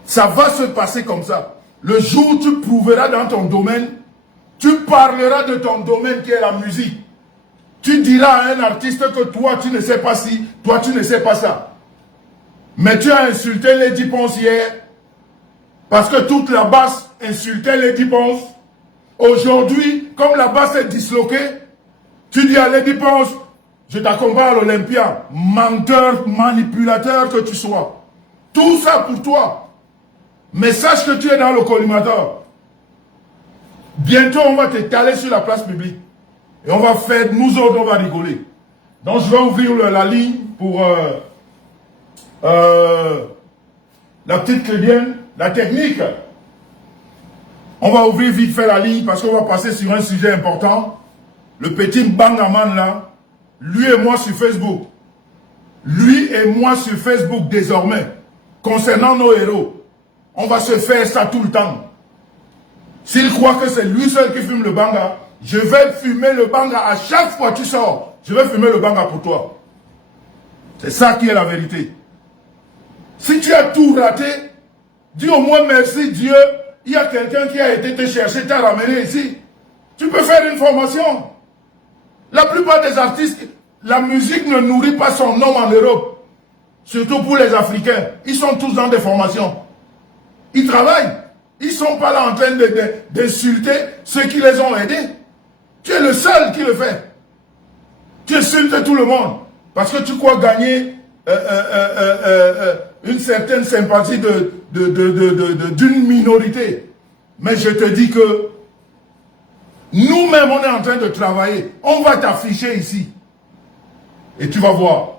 Ça va se passer comme ça. Le jour où tu prouveras dans ton domaine, tu parleras de ton domaine qui est la musique. Tu diras à un artiste que toi, tu ne sais pas ci, toi, tu ne sais pas ça. Mais tu as insulté Lady Ponce hier, parce que toute la basse insultait Lady Ponce. Aujourd'hui, comme la basse est disloquée, tu dis à Lady Ponce, je t'accompagne à l'Olympia, menteur, manipulateur que tu sois. Tout ça pour toi. Mais sache que tu es dans le collimateur. Bientôt, on va te caler sur la place publique. Et on va faire, nous autres, on va rigoler. Donc, je vais ouvrir la ligne pour la petite crédienne, la technique. On va ouvrir vite fait la ligne parce qu'on va passer sur un sujet important. Le petit Bangaman là, lui et moi sur Facebook. Lui et moi sur Facebook désormais. Concernant nos héros. On va se faire ça tout le temps. S'il croit que c'est lui seul qui fume le banga, je vais fumer le banga à chaque fois que tu sors. Je vais fumer le banga pour toi. C'est ça qui est la vérité. Si tu as tout raté, dis au moins merci Dieu. Il y a quelqu'un qui a été te chercher, t'a ramené ici. Tu peux faire une formation. La plupart des artistes, la musique ne nourrit pas son nom en Europe. Surtout pour les Africains. Ils sont tous dans des formations. Ils travaillent. Ils ne sont pas là en train d'insulter ceux qui les ont aidés. Tu es le seul qui le fait. Tu insultes tout le monde. Parce que tu crois gagner une certaine sympathie d'une minorité. Mais je te dis que nous-mêmes, on est en train de travailler. On va t'afficher ici. Et tu vas voir.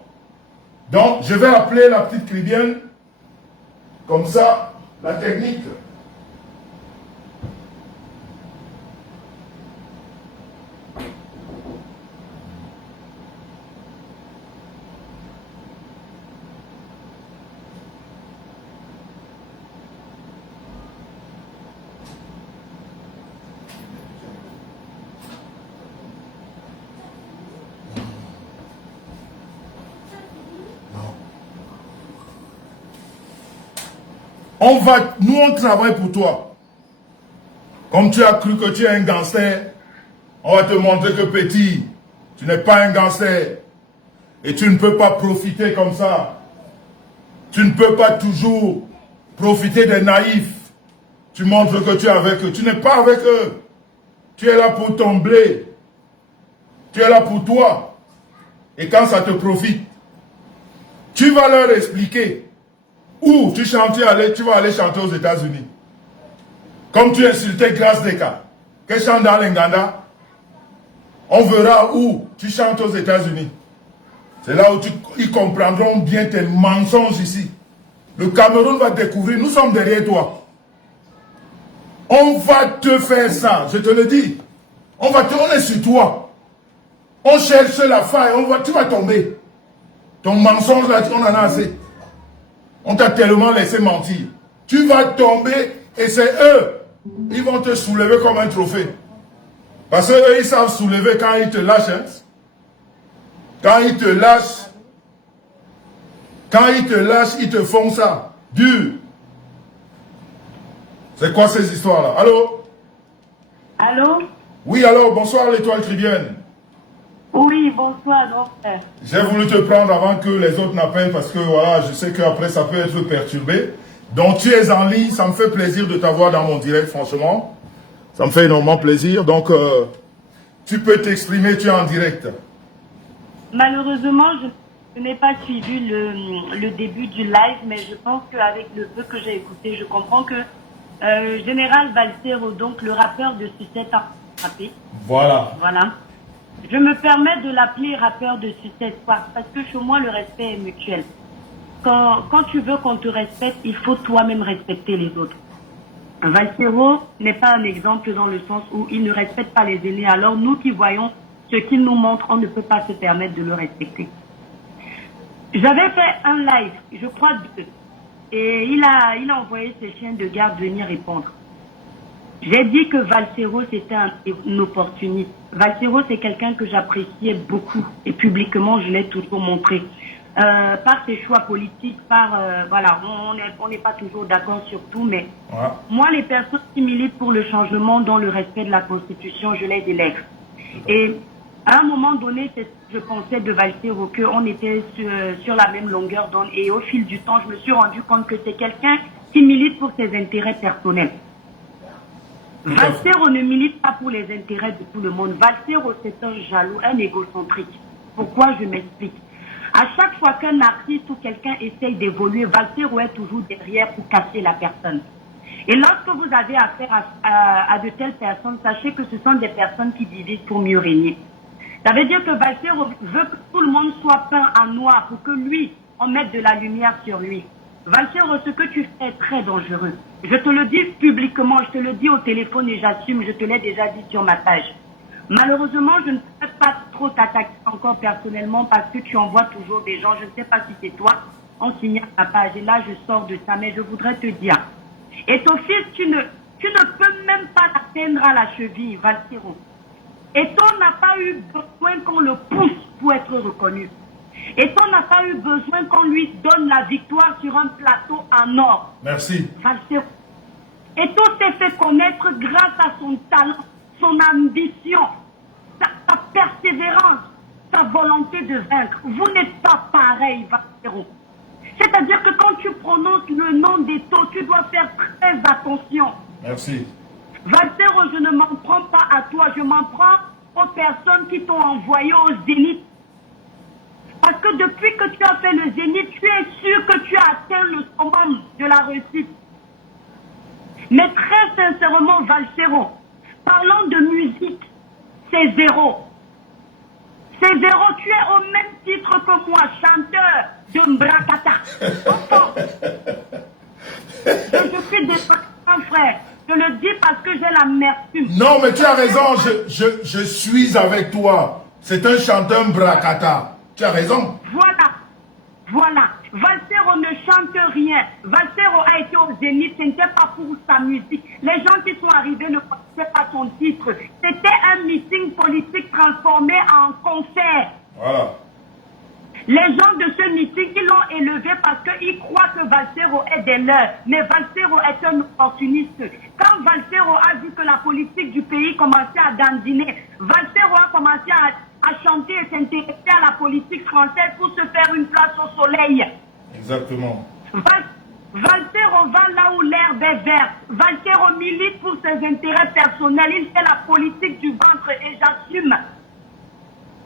Donc, je vais appeler la petite Crédienne. Comme ça, la technique. Nous on travaille pour toi. Comme tu as cru que tu es un gangster, on va te montrer que petit, tu n'es pas un gangster. Et tu ne peux pas profiter comme ça. Tu ne peux pas toujours profiter des naïfs. Tu montres que tu es avec eux. Tu n'es pas avec eux. Tu es là pour ton blé. Tu es là pour toi. Et quand ça te profite, tu vas leur expliquer où tu vas aller chanter aux États-Unis. Comme tu insultais Grace Deka, qu'elle chante dans l'Inganda, on verra où tu chantes aux États-Unis. C'est là où ils comprendront bien tes mensonges ici. Le Cameroun va découvrir, nous sommes derrière toi. On va te faire ça, je te le dis. On est sur toi. On cherche la faille, tu vas tomber. Ton mensonge là, on en a assez. On t'a tellement laissé mentir. Tu vas tomber et c'est eux. Ils vont te soulever comme un trophée. Parce qu'eux, ils savent soulever quand ils te lâchent. Hein. Quand ils te lâchent, ils te font ça. Dur. C'est quoi ces histoires-là? Allô? Allô? Oui, alors, bonsoir l'étoile trivienne. Oui, bonsoir, donc. J'ai voulu te prendre avant que les autres n'appellent parce que voilà, je sais qu'après ça peut être perturbé. Donc tu es en ligne, ça me fait plaisir de t'avoir dans mon direct, franchement. Ça me fait énormément plaisir. Donc tu peux t'exprimer, tu es en direct. Malheureusement, je n'ai pas suivi le début du live, mais je pense qu'avec le peu que j'ai écouté, je comprends que Général Balsero, donc le rappeur de Sucette, a frappé. Voilà. Voilà. Je me permets de l'appeler rappeur de Sucette parce que chez moi, le respect est mutuel. Quand tu veux qu'on te respecte, il faut toi-même respecter les autres. Balsero n'est pas un exemple dans le sens où il ne respecte pas les aînés. Alors nous qui voyons ce qu'il nous montre, on ne peut pas se permettre de le respecter. J'avais fait un live, je crois, et il a envoyé ses chiens de garde venir répondre. J'ai dit que Balsero, c'était un opportuniste. Balsero, c'est quelqu'un que j'appréciais beaucoup. Et publiquement, je l'ai toujours montré. Par ses choix politiques, voilà, on n'est pas toujours d'accord sur tout, mais moi, les personnes qui militent pour le changement dans le respect de la Constitution, je les élève. Et à un moment donné, je pensais de Balsero qu'on était sur la même longueur d'onde. Et au fil du temps, je me suis rendu compte que c'est quelqu'un qui milite pour ses intérêts personnels. Balsero ne milite pas pour les intérêts de tout le monde. Balsero, c'est un jaloux, un égocentrique. Pourquoi? Je m'explique. À chaque fois qu'un artiste ou quelqu'un essaye d'évoluer, Balsero est toujours derrière pour casser la personne. Et lorsque vous avez affaire à de telles personnes, sachez que ce sont des personnes qui divisent pour mieux régner. Ça veut dire que Balsero veut que tout le monde soit peint en noir pour que lui, on mette de la lumière sur lui. Balsero, ce que tu fais est très dangereux. Je te le dis publiquement, je te le dis au téléphone et j'assume, je te l'ai déjà dit sur ma page. Malheureusement, je ne peux pas trop t'attaquer encore personnellement parce que tu envoies toujours des gens, je ne sais pas si c'est toi, on signale ma page et là je sors de ça, mais je voudrais te dire. Et ton fils, tu ne peux même pas l'atteindre à la cheville, Balsero. Et on n'a pas eu besoin qu'on le pousse pour être reconnu. Et on n'a pas eu besoin qu'on lui donne la victoire sur un plateau en or. Merci. Balsero. Et tout s'est fait connaître grâce à son talent, son ambition, sa persévérance, sa volonté de vaincre. Vous n'êtes pas pareil, Balsero. C'est-à-dire que quand tu prononces le nom d'Eto, tu dois faire très attention. Merci. Balsero, je ne m'en prends pas à toi, je m'en prends aux personnes qui t'ont envoyé au Zénith. Parce que depuis que tu as fait le Zénith, tu es sûr que tu as atteint le summum de la réussite. Mais très sincèrement, Balsero, parlons de musique, c'est zéro. C'est zéro, tu es au même titre que moi, chanteur de Mbrakata. Enfant. Je suis des frères. Je le dis parce que j'ai l'amertume. Non, mais tu as raison, je suis avec toi. C'est un chanteur Mbrakata. Tu as raison. Voilà. Balsero ne chante rien. Balsero a été au Zénith, ce n'était pas pour sa musique. Les gens qui sont arrivés ne connaissaient pas son titre. C'était un meeting politique transformé en concert. Voilà. Les gens de ce meeting, ils l'ont élevé parce qu'ils croient que Balsero est des leurs. Mais Balsero est un opportuniste. Quand Balsero a vu que la politique du pays commençait à dandiner, Balsero a commencé à chanter et s'intéresser à la politique française pour se faire une place au soleil. Exactement. Balsero va là où l'herbe est verte. Balsero milite pour ses intérêts personnels. Il fait la politique du ventre et j'assume.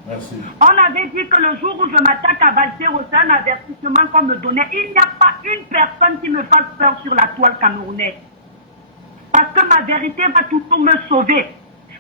Merci. On avait dit que le jour où je m'attaque à Valsero, c'est un avertissement qu'on me donnait. Il n'y a pas une personne qui me fasse peur sur la toile camerounaise. Parce que ma vérité va toujours me sauver.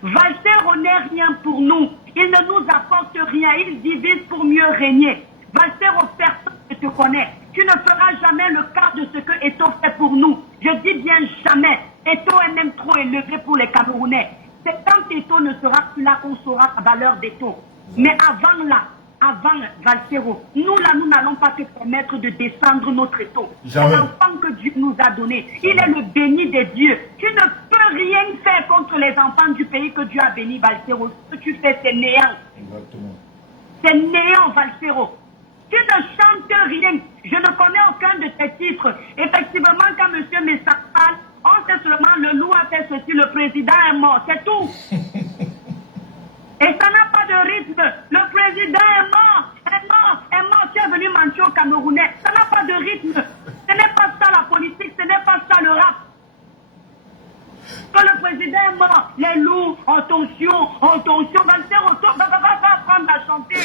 Valsero n'est rien pour nous. Il ne nous apporte rien. Il divise pour mieux régner. Valsero, personne ne te connaît. Tu ne feras jamais le quart de ce que Eto fait pour nous. Je dis bien jamais. Eto est même trop élevé pour les Camerounais. C'est quand Eto ne sera plus là qu'on saura la valeur d'Eto. Mais avant Valsero, nous n'allons pas te permettre de descendre notre Eto. C'est l'enfant que Dieu nous a donné. Il est le béni des dieux. Tu ne peux rien faire contre les enfants du pays que Dieu a béni, Valsero. Ce que tu fais, c'est néant. Exactement. C'est néant, Valsero. Tu ne chantes rien. Je ne connais aucun de tes titres. Effectivement, quand M. Messapal, on sait seulement le loup a fait ceci, le président est mort. C'est tout. Et ça n'a pas de rythme. Le président est mort. Tu es venu mentir aux Camerounais. Ça n'a pas de rythme. Ce n'est pas ça la politique, ce n'est pas ça le rap. Quand le président est mort, les loups, attention, Valsero, va apprendre à chanter.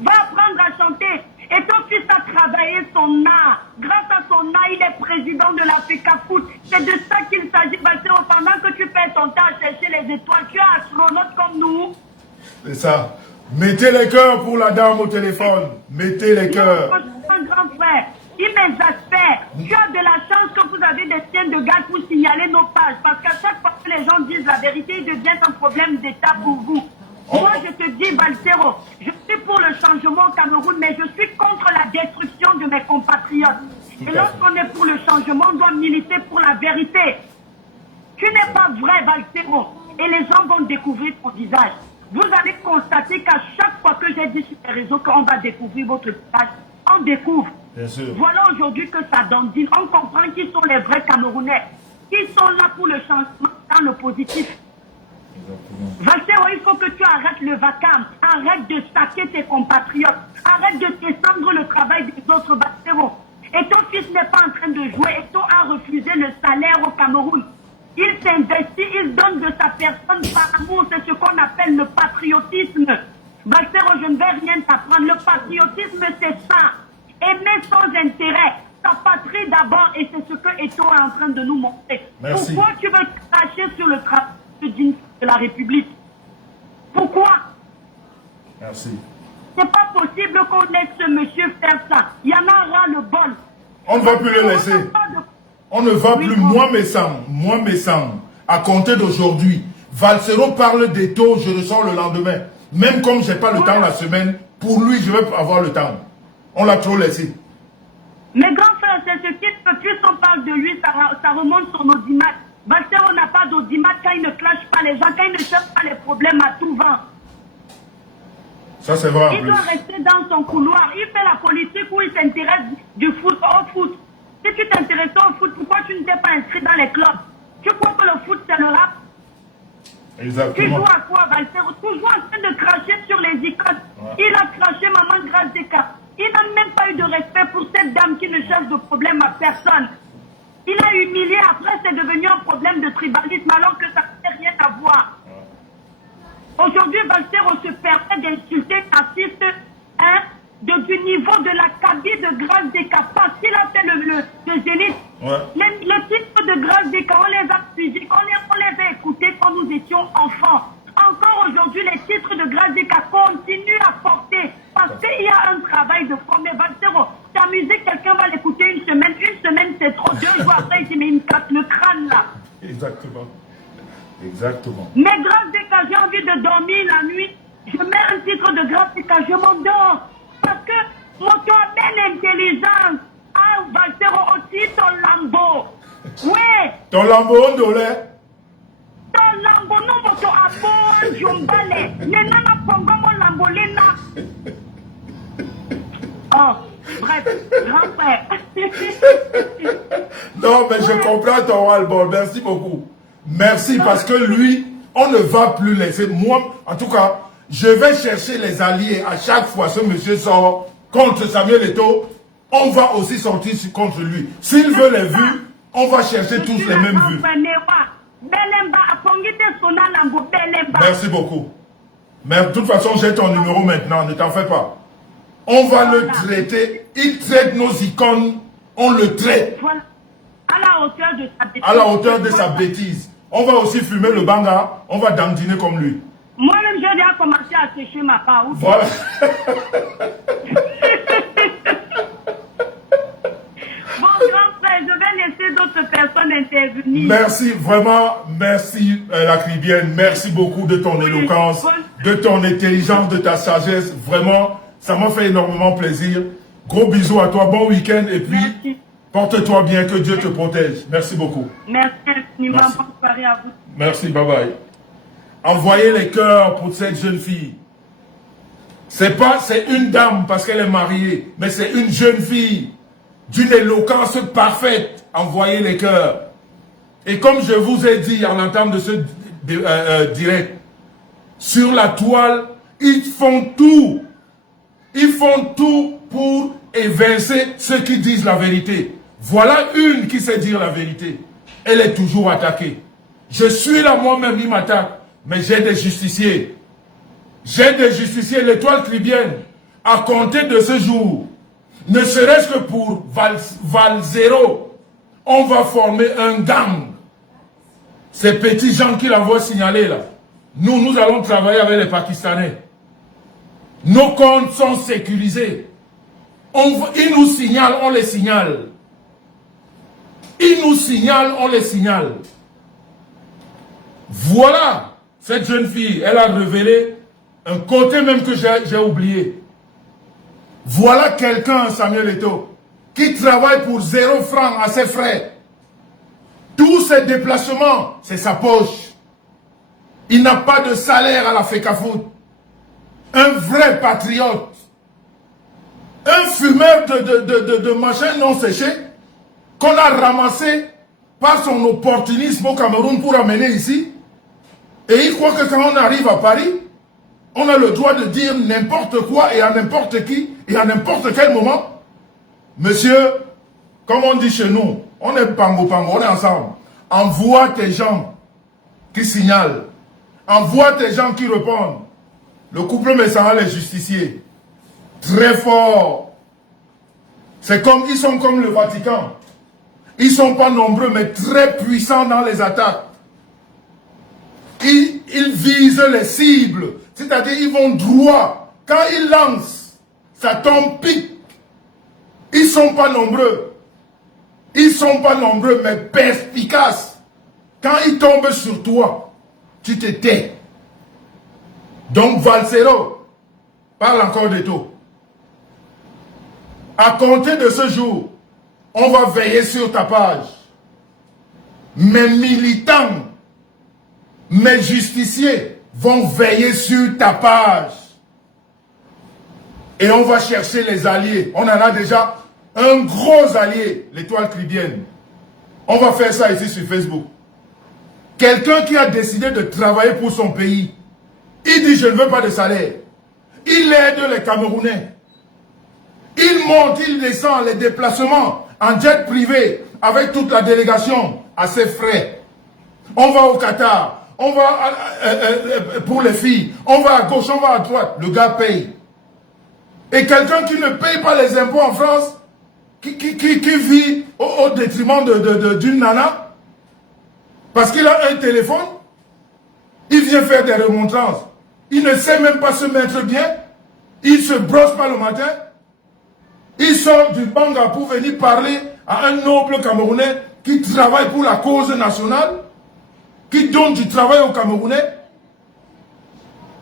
Va apprendre à chanter. Et ton fils a travaillé son art. Grâce à son art, il est président de la FECAFOOT. C'est de ça qu'il s'agit, Valsero. Pendant que tu fais ton temps à chercher les étoiles, tu es astronaute comme nous. C'est ça. Mettez les cœurs pour la dame au téléphone. Mettez les cœurs. Un grand frère, il m'exaspère. Tu as de la chance que vous avez des chiens de garde pour signaler nos pages. Parce qu'à chaque fois que les gens disent la vérité, il devient un problème d'État pour vous. Moi, je te dis, Valsero, je suis pour le changement au Cameroun, mais je suis contre la destruction de mes compatriotes. Et lorsqu'on est pour le changement, on doit militer pour la vérité. Tu n'es pas vrai, Valsero. Et les gens vont découvrir ton visage. Vous allez constater qu'à chaque fois que j'ai dit sur les réseaux qu'on va découvrir votre visage, on découvre. Bien sûr. Voilà aujourd'hui que ça dandine. On comprend qui sont les vrais Camerounais. Qui sont là pour le changement dans le positif. Valsero, il faut que tu arrêtes le vacarme. Arrête de saquer tes compatriotes. Arrête de descendre le travail des autres, Valsero. Et ton fils n'est pas en train de jouer. Et ton a refusé le salaire au Cameroun. Il s'investit, il donne de sa personne par amour. C'est ce qu'on appelle le patriotisme. Valsero, je ne vais rien t'apprendre. Le patriotisme, c'est ça. Aimer sans intérêt. Ta patrie d'abord. Et c'est ce que Eto est en train de nous montrer. Merci. Pourquoi tu veux cracher sur le travail de la République? Pourquoi? Merci. C'est pas possible qu'on laisse ce monsieur faire ça. Il y en a ras le bol. On ne va plus le laisser. On ne va plus, moi mes sangs, à compter d'aujourd'hui. Valsero parle d'Eto, je le sors le lendemain. Même comme je n'ai pas le temps la semaine, pour lui, je vais avoir le temps. On l'a trop laissé. Mais grand frère, c'est ce qu'il peut plus, on parle de lui, ça remonte son audimat. Valsero n'a pas d'audimat quand il ne clash pas les gens, quand il ne cherche pas les problèmes à tout vent. Ça c'est vrai. Il doit rester dans son couloir. Il fait la politique où il s'intéresse du foot au foot. Si tu t'intéressais au foot, pourquoi tu ne t'es pas inscrit dans les clubs? Tu crois que le foot c'est le rap? Exactement. Tu joues à quoi, Valsero? Toujours en train de cracher sur les icônes. Ouais. Il a craché Maman Grâce des Cas. Il n'a même pas eu de respect pour cette dame qui ne cherche de problème à personne. Il a humilié, après c'est devenu un problème de tribalisme alors que ça n'a rien à voir. Aujourd'hui, Valsero se permet d'insulter l'artiste du niveau de la cabine de Grâce des Cas. Parce qu'il a fait le Zénith. Ouais. Les titres de Grâce des Cas, on les a suivis, on les a écoutés quand nous étions enfants. Encore aujourd'hui, les titres de Grâce des Cas continuent à porter. Parce qu'il y a un travail de fond. Mais Valsero, ta musique, quelqu'un va l'écouter une semaine c'est trop. 2 jours après, il dit, mais il me casse le crâne là. Exactement. Exactement. Mais Grâce des Cas, j'ai envie de dormir la nuit. Je mets un titre de Grâce des Cas, je m'endors. Parce que mon a belle intelligence. Ah, Valsero aussi ton lambeau. Oui. Ton lambeau, on dolait. Ton lambeau, non, mon abo, jombale. Nenana pongo mon lambeau, lena. Oh, bref, grand frère. Non, mais je comprends ton ras-le-bol. Merci beaucoup. Merci parce que lui, on ne va plus laisser. Moi, en tout cas, je vais chercher les alliés à chaque fois ce monsieur sort contre Samuel Eto. On va aussi sortir contre lui. S'il veut les vues, on va chercher tous les mêmes vues. Merci beaucoup. Mais de toute façon, j'ai ton numéro maintenant, ne t'en fais pas. On va le traiter. Il traite nos icônes, on le traite. Voilà. À la hauteur de sa bêtise. À la hauteur de sa bêtise. On va aussi fumer le banga, on va dandiner comme lui. Moi-même, j'ai déjà commencé à sécher ma part. Voilà. Bon, grand frère, je vais laisser d'autres personnes intervenir. Merci, vraiment, merci la Caribbeenne. Merci beaucoup de ton éloquence, de ton intelligence, de ta sagesse. Vraiment, ça m'a fait énormément plaisir. Gros bisous à toi, bon week-end et puis porte-toi bien, que Dieu te protège. Merci beaucoup. Merci infiniment, bonne soirée à vous. Merci, bye bye. Envoyez les cœurs pour cette jeune fille. C'est une dame parce qu'elle est mariée, mais c'est une jeune fille d'une éloquence parfaite. Envoyez les cœurs. Et comme je vous ai dit en entame de ce direct, sur la toile, ils font tout. Ils font tout pour évincer ceux qui disent la vérité. Voilà une qui sait dire la vérité. Elle est toujours attaquée. Je suis là moi-même, il m'attaque. Mais j'ai des justiciers. J'ai des justiciers. L'étoile caribéenne, à compter de ce jour, ne serait-ce que pour Val Zéro, on va former un gang. Ces petits gens qui l'envoient signaler là. Nous allons travailler avec les Pakistanais. Nos comptes sont sécurisés. Ils nous signalent, on les signale. Ils nous signalent, on les signale. Voilà, cette jeune fille, elle a révélé un côté même que j'ai oublié. Voilà quelqu'un, Samuel Eto'o, qui travaille pour 0 francs à ses frais. Tous ses déplacements, c'est sa poche. Il n'a pas de salaire à la FECAFOOT. Un vrai patriote. Un fumeur de machins non séchés qu'on a ramassé par son opportunisme au Cameroun pour amener ici. Et il croit que quand on arrive à Paris, on a le droit de dire n'importe quoi et à n'importe qui et à n'importe quel moment. Monsieur, comme on dit chez nous, on est pango, on est ensemble. Envoie tes gens qui signalent. Envoie tes gens qui répondent. Le couple Messara, les justiciers. Très fort. C'est comme, ils sont comme le Vatican. Ils ne sont pas nombreux, mais très puissants dans les attaques. Ils visent les cibles. C'est-à-dire, ils vont droit. Quand ils lancent, ça tombe pique. Ils ne sont pas nombreux. Ils ne sont pas nombreux, mais perspicaces. Quand ils tombent sur toi, tu te tais. Donc, Valsero, parle encore de tout. À compter de ce jour, on va veiller sur ta page. Mes militants, mes justiciers vont veiller sur ta page. Et on va chercher les alliés. On en a déjà un gros allié, l'étoile caribéenne. On va faire ça ici sur Facebook. Quelqu'un qui a décidé de travailler pour son pays. Il dit, je ne veux pas de salaire. Il aide les Camerounais. Il monte, il descend les déplacements en jet privé avec toute la délégation à ses frais. On va au Qatar, on va pour les filles, on va à gauche, on va à droite. Le gars paye. Et quelqu'un qui ne paye pas les impôts en France, qui vit au détriment d'une nana, parce qu'il a un téléphone, il vient faire des remontrances. Il ne sait même pas se mettre bien. Il se brosse pas le matin. Il sort du Banga pour venir parler à un noble Camerounais qui travaille pour la cause nationale, qui donne du travail aux Camerounais.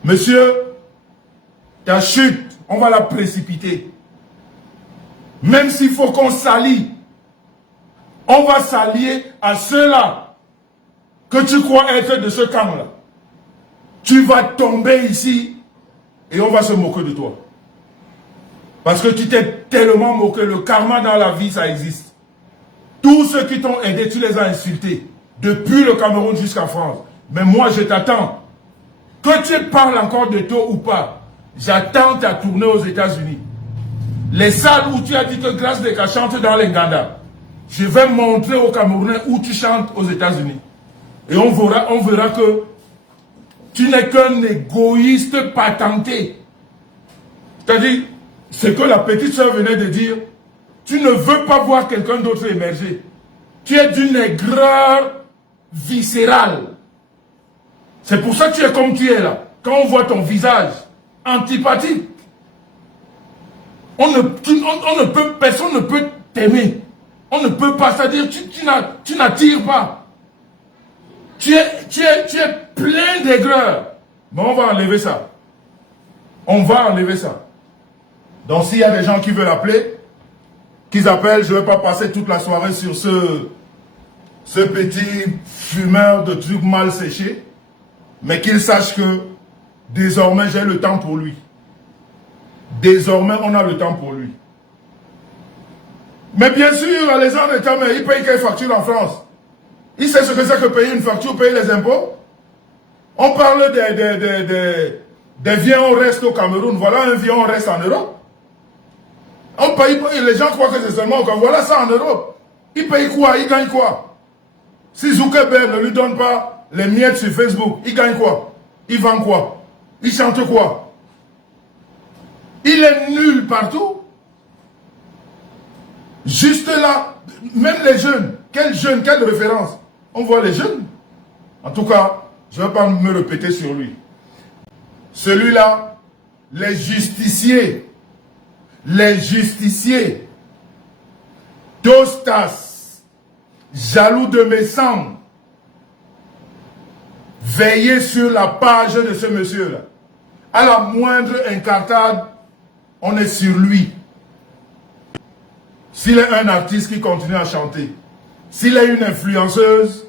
Monsieur, ta chute, on va la précipiter. Même s'il faut qu'on s'allie, on va s'allier à ceux-là que tu crois être de ce camp-là. Tu vas tomber ici et on va se moquer de toi. Parce que tu t'es tellement moqué. Le karma dans la vie, ça existe. Tous ceux qui t'ont aidé, tu les as insultés. Depuis le Cameroun jusqu'à France. Mais moi, je t'attends. Que tu parles encore de toi ou pas, j'attends ta tournée aux États-Unis. Les salles où tu as dit que Grâce Deka chante dans les Nganda, je vais montrer aux Camerounais où tu chantes aux États-Unis. Et on verra que Tu n'es qu'un égoïste patenté. C'est-à-dire, ce que la petite sœur venait de dire, tu ne veux pas voir quelqu'un d'autre émerger. Tu es d'une aigreur viscérale. C'est pour ça que tu es comme tu es là. Quand on voit ton visage antipathique, personne ne peut t'aimer. On ne peut pas, c'est-à-dire tu n'attires pas. Tu es plein d'aigreur. Mais on va enlever ça. On va enlever ça. Donc s'il y a des gens qui veulent appeler, qu'ils appellent, je ne vais pas passer toute la soirée sur ce petit fumeur de trucs mal séchés, mais qu'il sache que désormais j'ai le temps pour lui. Désormais on a le temps pour lui. Mais bien sûr, les gens de Cameroun, ils payent quelle facture en France? Ils savent ce que c'est que payer une facture, payer les impôts? On parle des viens on reste au Cameroun. Voilà un vient on reste en Europe. On paye, les gens croient que c'est seulement au Cameroun. Voilà ça en Europe. Ils payent quoi? Ils gagnent quoi? Si Zuckerberg ne lui donne pas les miettes sur Facebook, il gagne quoi? Il vend quoi? Il chante quoi? Il est nul partout. Juste là, même les jeunes. Quels jeunes, quelle référence? On voit les jeunes. En tout cas, je ne vais pas me répéter sur lui. Celui-là, les justiciers, Tostas, jaloux de mes sangs, veillez sur la page de ce monsieur-là. À la moindre incartade, on est sur lui. S'il est un artiste qui continue à chanter, s'il est une influenceuse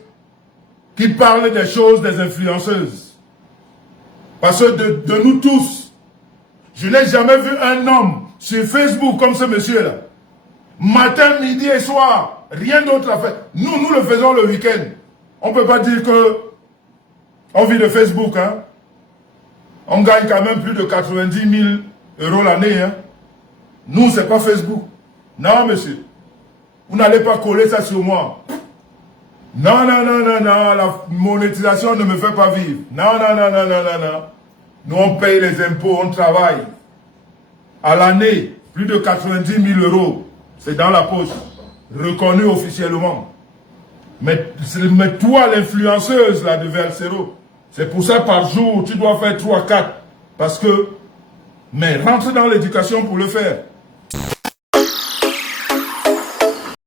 qui parle des choses des influenceuses, parce que de nous tous, je n'ai jamais vu un homme sur Facebook comme ce monsieur-là. Matin, midi et soir, rien d'autre à faire. Nous le faisons le week-end. On ne peut pas dire que on vit de Facebook. Hein. On gagne quand même plus de 90 000 € l'année. Hein. Nous, ce n'est pas Facebook. Non, monsieur. Vous n'allez pas coller ça sur moi. Non, la monétisation ne me fait pas vivre. Non. Nous, on paye les impôts, on travaille. À l'année, plus de 90 000 €. C'est dans la poche. Reconnu officiellement. Mais toi, l'influenceuse là, de Versero, c'est pour ça par jour, tu dois faire 3, 4. Parce que, mais rentre dans l'éducation pour le faire.